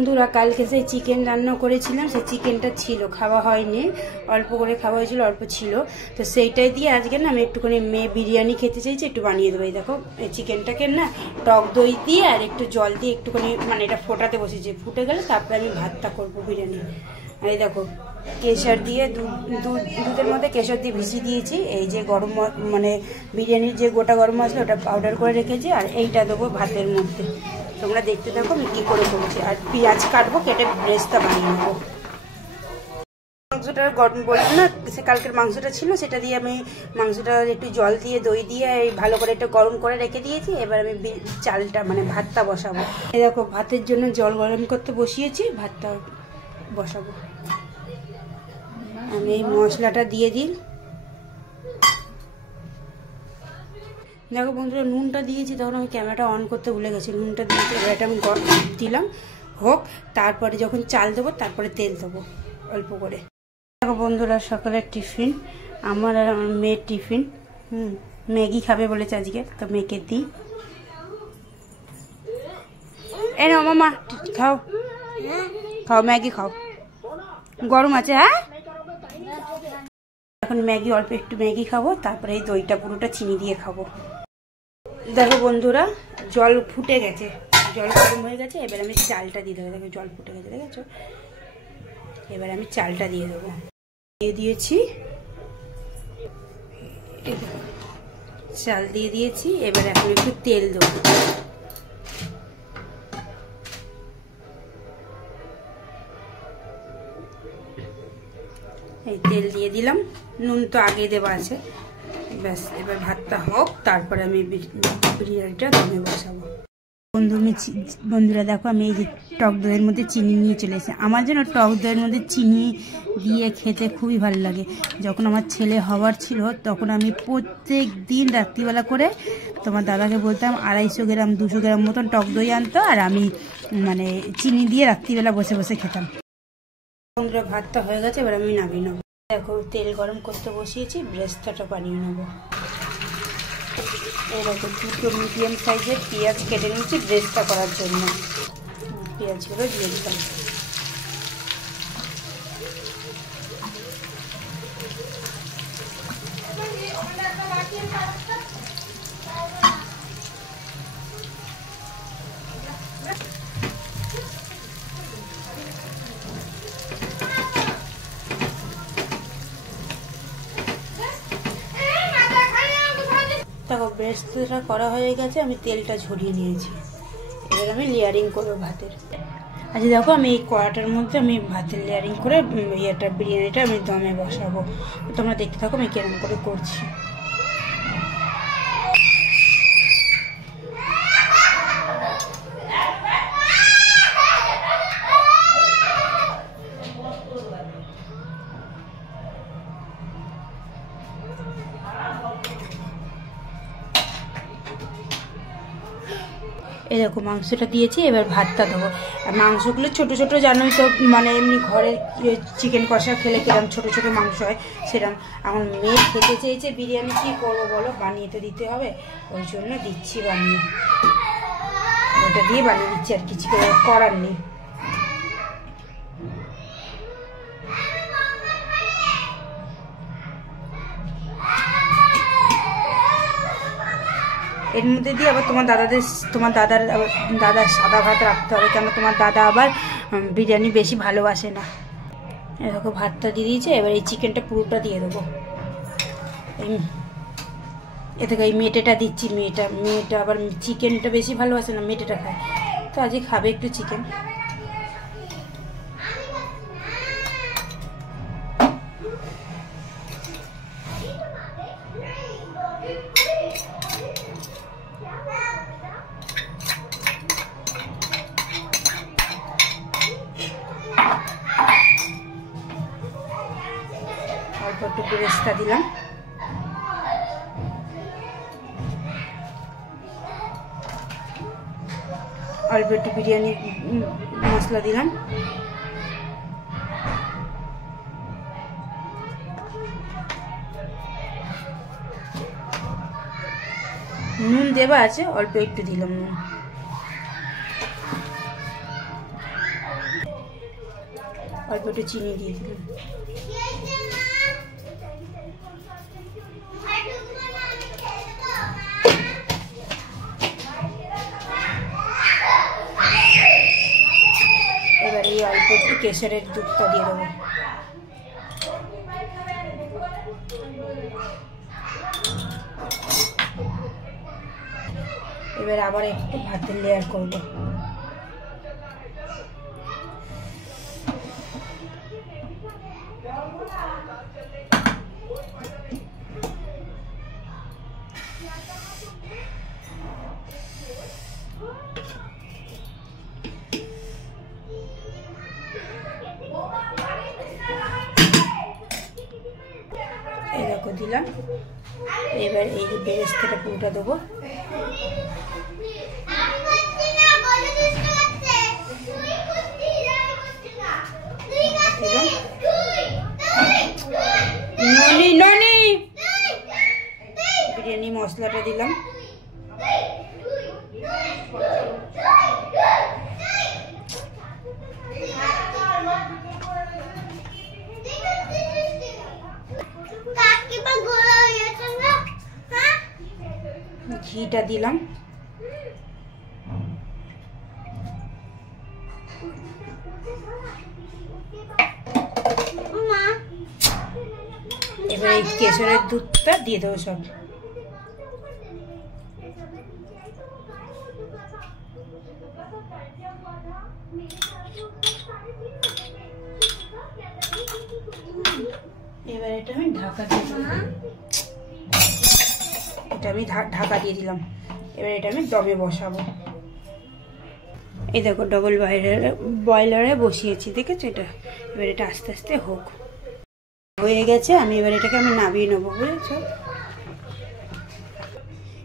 বন্ধুরা কালকে সেই চিকেন রান্না করেছিলাম, সেই চিকেনটা ছিল, খাওয়া হয়নি, অল্প করে খাওয়া হয়েছিল, অল্প ছিল। তো সেইটাই দিয়ে আজকে না আমি একটুখানি মেয়ে বিরিয়ানি খেতে চাইছি, একটু বানিয়ে দেবো। এই দেখো এই চিকেনটাকে না টক দই দিয়ে আর একটু জল দিয়ে একটুখানি মানে এটা ফোটাতে বসেছি, ফুটে গেলে তারপরে আমি ভাতটা করবো বিরিয়ানি। আর এই দেখো কেশর দিয়ে দুধের মধ্যে কেশর দিয়ে ভিজিয়ে দিয়েছি। এই যে গরম মানে বিরিয়ানির যে গোটা গরম মশলা ওটা পাউডার করে রেখেছি, আর এইটা দেবো ভাতের মধ্যে। তোমরা দেখতে থাকো আমি কী করে করছি। আর পেঁয়াজ কাটবো, কেটে ব্রেস্টটা বানিয়ে নেবো। মাংসটা বললাম না সে কালকের মাংসটা ছিল, সেটা দিয়ে আমি মাংসটা একটু জল দিয়ে দই দিয়ে ভালো করে একটু গরম করে রেখে দিয়েছি। এবার আমি চালটা মানে ভাতটা বসাবো। এই দেখো ভাতের জন্য জল গরম করতে বসিয়েছি, ভাতটা বসাবো। আমি এই মশলাটা দিয়ে দিই। দেখো বন্ধুরা নুনটা দিয়েছি, তখন আমি ক্যামেরাটা অন করতে ভুলে গেছি। নুনটা দিয়েছি, এবার এটা আমি দিলাম হোক, তারপরে যখন চাল দেবো তারপরে তেল দেবো অল্প করে। দেখো বন্ধুরা সকালের টিফিন আমার আর আমার মেয়ের টিফিন। ম্যাগি খাবে বলেছে আজকে, তো মেয়েকে দিই। এই নাও মামা খাও, খাও ম্যাগি খাও, গরম আছে। হ্যাঁ এখন ম্যাগি অল্প একটু ম্যাগি খাবো, তারপরে এই দইটা পুরোটা চিনি দিয়ে খাবো। দেখো বন্ধুরা জল ফুটে গেছে, জল গরম হয়ে গেছে। এবার আমি চালটা দিয়ে দেবো। দেখো জল ফুটে গেছে, দেখেছো? এবার আমি চালটা দিয়ে দেবো। দিয়ে দিয়েছি, চাল দিয়ে দিয়েছি। এবার এখন একটু তেল দেবো। এই তেল দিয়ে দিলাম, নুন তো আগে দেওয়া আছে। ব্যাস এবার ভাতটা হোক, তারপরে আমি বিরিয়ানিটা দমে বসাবো। বন্ধুরা দেখো আমি এই যে টক দইয়ের মধ্যে চিনি নিয়ে চলে এসেছি। আমার যেন টক দইয়ের মধ্যে চিনি দিয়ে খেতে খুবই ভালো লাগে। যখন আমার ছেলে হওয়ার ছিল তখন আমি প্রত্যেক দিন রাত্রিবেলা করে তোমার দাদাকে বলতাম 250 গ্রাম 200 গ্রাম মতন টক দই আনতো, আর আমি মানে চিনি দিয়ে রাত্রিবেলা বসে বসে খেতাম। বন্ধুরা ভাতটা হয়ে গেছে, এবার আমি নামিয়ে নেবো। দেখো তেল গরম করতে বসিয়েছি, ব্রেস্তাটা বানিয়ে নেবো। এরকম দুটো মিডিয়াম সাইজের পেঁয়াজ কেটে নিয়েছি ব্রেস্তা করার জন্য। পেঁয়াজগুলো দিয়ে দিলাম। দেখো ব্রেস্তাটা করা হয়ে গেছে, আমি তেলটা ঝরিয়ে নিয়েছি। এবার আমি লেয়ারিং করবো ভাতের। আচ্ছা দেখো আমি এই কড়াটার মধ্যে আমি ভাতের লেয়ারিং করে ইয়েটা বিরিয়ানিটা আমি দমে বসাবো। তোমরা দেখতে থাকো আমি কেরম করে করছি। এই দেখো মাংসটা দিয়েছি, এবার ভাতটা দেবো। আর মাংসগুলো ছোটো ছোটো জানোই তো, মানে এমনি ঘরের চিকেন কষা খেলে কিরম ছোটো ছোটো মাংস হয় সেরকম। আমার মেয়ে খেতে চেয়েছে বিরিয়ানি, কী করবো বলো, বানিয়ে তো দিতে হবে, ওই জন্য দিচ্ছি বানিয়ে। ওটা দিয়ে বানিয়ে দিচ্ছি, আর কিছু করার নেই। এর মধ্যে দিয়ে আবার তোমার দাদার সাদা ভাত রাখতে হবে, কেন তোমার দাদা আবার বিরিয়ানি বেশি ভালোবাসে না। এরকম ভাতটা দিয়ে দিয়েছে, এবার এই চিকেনটা পুরোটা দিয়ে দেবো। এ থেকে এই মেটেটা দিচ্ছি। মেয়েটা আবার চিকেনটা বেশি ভালোবাসে না, মেটেটা খায়, তো আজকে খাবে একটু চিকেন। অল্প একটু বেরেস্তা দিলাম। অল্প একটু বিরিয়ানি মশলা দিলাম। নুন দেওয়া আছে, অল্প একটু দিলাম নুন। অল্প একটু চিনি দিয়ে দিলাম। এবার এই অল্প একটু কেশরের দুধটা দিয়ে দেবো। এবার আবার একটু ভাতের লেয়ার করবো। এই দেখো দিলাম। এবার এই যে বেরেস্তাটা পুরোটা দেবো। বিরিয়ানি মশলাটা দিলাম। ঘিটা দিলাম। এবার এই কেশরের দুধটা দিয়ে দেবো সব। এবার এটা আমি ঢাকা দিয়ে দিলাম। এটা আমি ঢাকা দিয়ে দিলাম। এবার এটা আমি দমে বসাবো। এই দেখো ডবল বয়লারে বসিয়েছি, দেখেছো এটা। এবার এটা আস্তে আস্তে হোক। হয়ে গেছে, আমি এবার এটাকে নামিয়ে নেবো, বুঝেছো।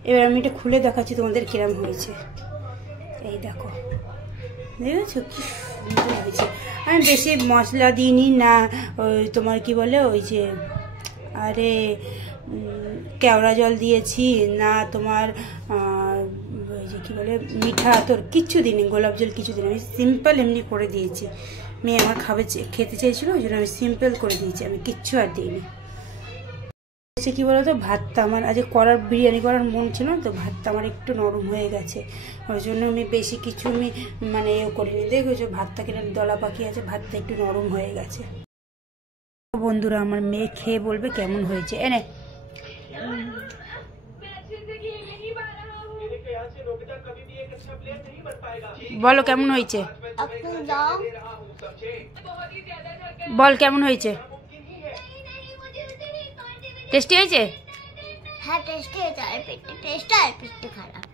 এবার আমি এটা খুলে দেখাচ্ছি তোমাদের কিরম হয়েছে। এই দেখো, দেখেছো কি সুন্দর হয়েছে। আমি বেশি মশলা দিইনি না, ওই তোমার কি বলে ওই যে আরে কেওড়া জল দিয়েছি না, তোমার ওই যে কী বলে মিঠা তোর কিচ্ছু দিইনি, গোলাপ জল কিছু দিইনি। আমি সিম্পল এমনি করে দিয়েছি। মেয়ে আমার খেতে চেয়েছিলো, ওই জন্য আমি সিম্পল করে দিয়েছি, আমি কিচ্ছু আর দিইনি। হচ্ছে কী বলো তো, ভাতটা আমার আজ বিরিয়ানি করার মন ছিল না তো, ভাতটা আমার একটু নরম হয়ে গেছে, ওই জন্য আমি বেশি কিছু আমি মানে করিনি। দেখেছো ভাতটা কিরকম দলা পাকি আছে, ভাতটা একটু নরম হয়ে গেছে। বন্ধুরা আমার মেয়ে খেয়ে বলবে কেমন হয়েছে। এনে বলো কেমন হয়েছে, বল কেমন হয়েছে। টেস্টি হয়েছে? হ্যাঁ টেস্টি হয়েছে, আর পেটটা খারাপ।